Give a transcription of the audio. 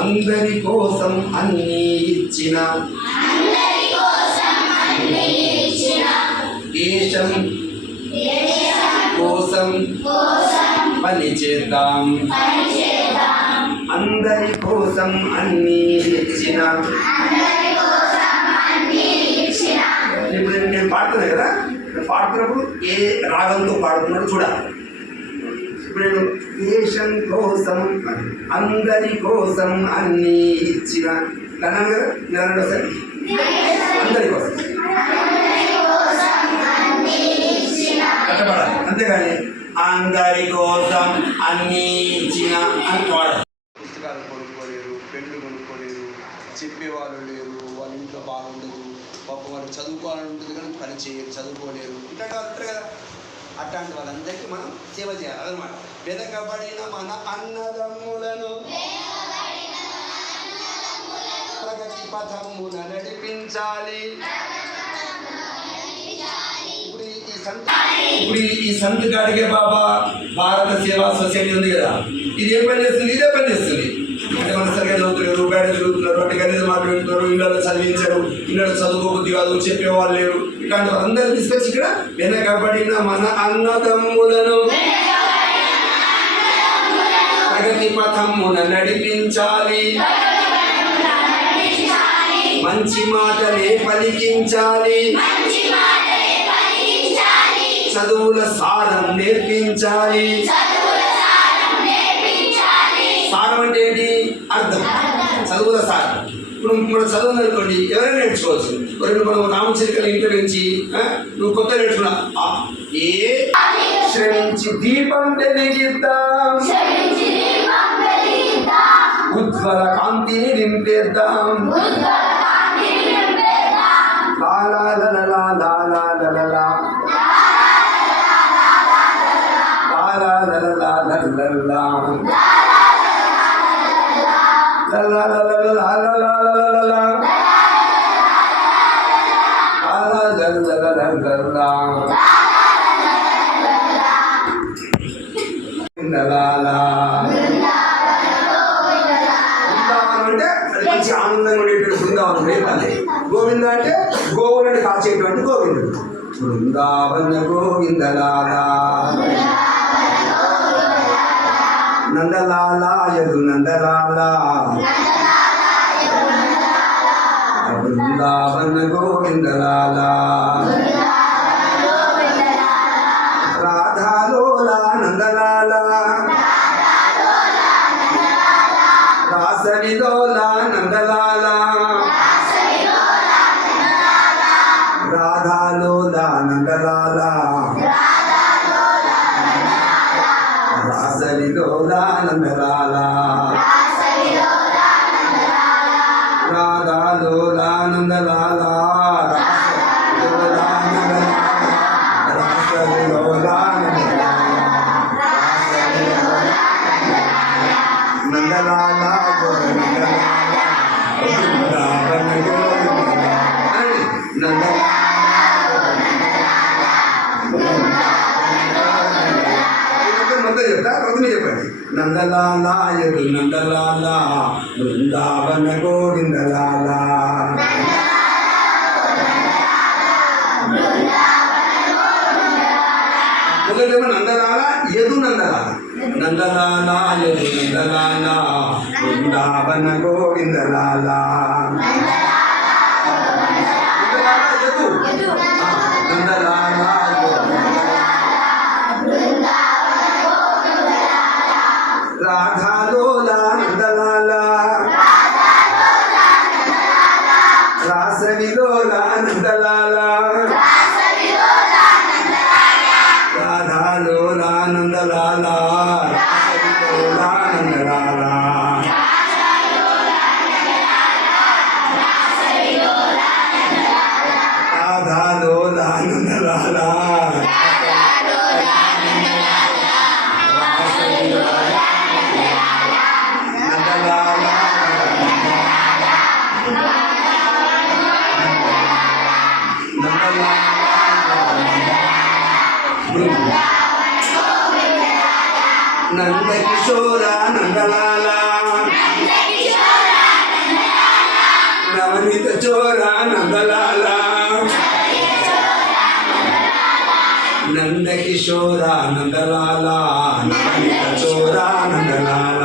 అందరి కోసం అన్నీ ఇచ్చిన దేశం కోసం పని చేద్దాం. అందరి కోసం అన్నీ ఇచ్చిన. ఇప్పుడు నేను పాడుతున్నా కదా, పాడుతున్నప్పుడు ఏ రాగంతో పాడుతున్నాడు చూడాలి. ఇప్పుడు నేను దేశం కోసం అందరి కోసం అన్నీ ఇచ్చిన అన్నాను కదా, నేను ఒకసారి అందరి కోసం కట్టబడాలి. అంతేగాని అందరి కోసం అన్నీ ఇచ్చిన అని వాడాలి. పుస్తకాలు కొనుక్కోలేరు, పెన్ను కొనుక్కోలేరు, చెప్పేవాళ్ళు లేరు, వాళ్ళ ఇంట్లో బాగుండదు, పాప వాళ్ళు చదువుకోవాలని ఉంటుంది కానీ పని చేయరు, చదువుకోలేరు, ఇట్లాంటి వాళ్ళు ఉంటారు కదా. అట్లాంటి వాళ్ళందరికీ మనం సేవ చేయాలి అన్నమాట. వెనకబడిన మన అన్నదమ్ములను ప్రగతి పథమున నడిపించాలి. ఇప్పుడు ఈ సంత్ గాడిగే బాబా భారత సేవా సొసైటీ ఉంది కదా, ఇది ఏం పని చేస్తుంది? ఇదే పని చేస్తుంది. అంటే మన సరిగ్గా చదువుతున్నారు, బయట చదువుతున్నారు, అంటే గణిత మాట్లాడుతున్నారు, ఇళ్ళలో చదివించారు, ఇళ్ళలో చదువుకోబుద్ధి కాదు, చెప్పేవాళ్ళు లేరు, ఇట్లాంటి వాళ్ళందరూ తీసుకొచ్చి ఇక్కడ వెనకబడిన మన అన్నదమ్ములను ప్రగతి పథమున నడిపించాలి. మంచి మాటలే పలికించాలి. చదువుల సారం నేర్పించాలి. సారం అంటే ఏంటి? అర్థం. చదువుల సారం. ఇప్పుడు మనం చదువు అనుకోండి, ఎవరైనా నేర్చుకోవచ్చు. మనం రామచరికల ఇంట్లో నుంచి నువ్వు కొత్త నేర్చుకున్నా, ఏ శ్రమించి దీపం వెలిగిద్దాం, ఉజ్వల కాంతిని నింపేద్దాం. లాలా లలా లాలా లలా అంటే మంచి ఆనందంగా ఉండేటువంటి బృందావనం రేపాలి. గోవింద అంటే గోవులను కాచేటువంటి గోవిందుడు. బృందావన గోవిందలాలా నందలాలా యదు నందలాలా బృందావన గోవిందలాలా రాధాలోలా నందలాలా రాసవిలోలా నందలాలా రాధాలోలా నందలాలా రాసవిలోలా నందలాలా రాధాలోలా నందలాలా రాసవిలోలా నందలాలా చెప్తా ప్రథమే చెప్పండి. నందలాలా యదు నందలాలా బృందావన గోవిందలాలా మొదటేమో నందలాలా యదు నందలాలా నందలాలా యదు నందలాలా బృందావన గోవిందలాలా నందలాలా రాధాలోలా నందలాలా రాసవిలోలా నందలాలా రాధాలోలా నందలాలా రాసవిలోలా నందలాలా రాధాలోలా నందలాలా నందకిశోర నందలాలా నందలాల నందకిశోర నందలాల నవనీత చోర నందలాల